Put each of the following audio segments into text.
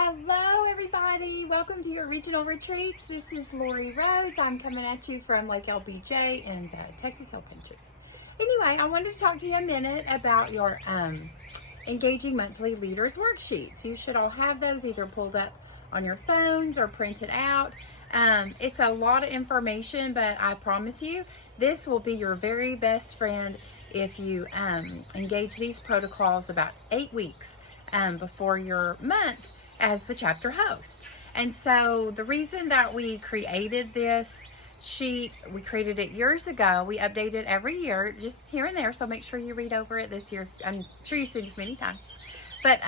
Hello everybody, welcome to your regional retreats. This is Lori Rhodes. I'm coming at you from Lake LBJ in the Texas Hill Country. Anyway, I wanted to talk to you a minute about your Engaging Monthly Leaders worksheets. You should all have those either pulled up on your phones or printed out. It's a lot of information, but I promise you this will be your very best friend if you engage these protocols about 8 weeks before your month as the chapter host. And so the reason that we created this sheet, we created it years ago. We update it every year, just here and there, so make sure you read over it this year. I'm sure you've seen this many times. But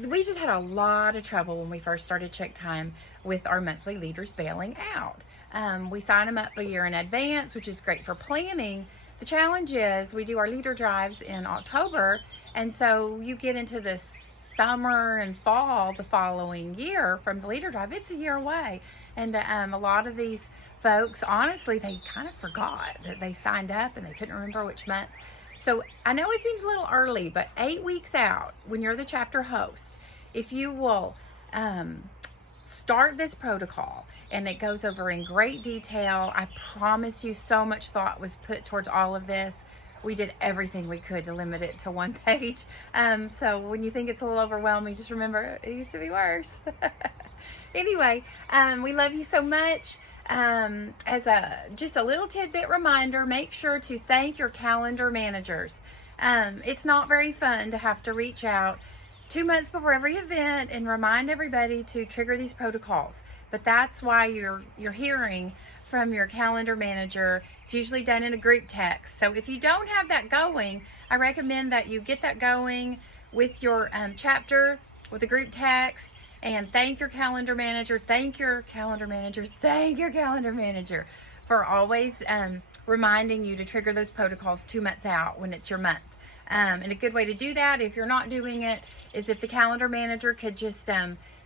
we just had a lot of trouble when we first started Check Time with our monthly leaders bailing out. We sign them up a year in advance, which is great for planning. The challenge is we do our leader drives in October, and so you get into this summer and fall the following year from the leader drive. It's a year away, and a lot of these folks, honestly, they kind of forgot that they signed up and they couldn't remember which month. So I know it seems a little early, but 8 weeks out, when you're the chapter host, if you will start this protocol, and it goes over in great detail. I promise you, so much thought was put towards all of this. We did everything we could to limit it to 1 page. So when you think it's a little overwhelming, just remember it used to be worse. Anyway, we love you so much. As just a little tidbit reminder, make sure to thank your calendar managers. It's not very fun to have to reach out 2 months before every event and remind everybody to trigger these protocols. But that's why you're hearing from your calendar manager. It's usually done in a group text. So if you don't have that going, I recommend that you get that going with your chapter, with a group text, and thank your calendar manager, thank your calendar manager, thank your calendar manager for always reminding you to trigger those protocols 2 months out when it's your month. And a good way to do that, if you're not doing it, is if the calendar manager could just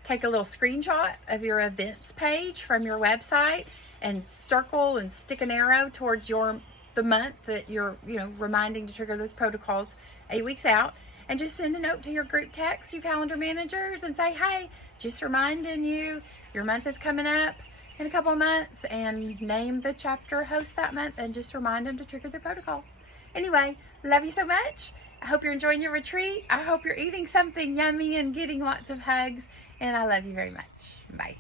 take a little screenshot of your events page from your website and circle and stick an arrow towards the month that you're reminding to trigger those protocols 8 weeks out, and just send a note to your group text, you calendar managers, and say, hey, just reminding you your month is coming up in a couple of months, and name the chapter host that month and just remind them to trigger their protocols. Anyway, love you so much. I hope you're enjoying your retreat. I hope you're eating something yummy and getting lots of hugs, and I love you very much. Bye.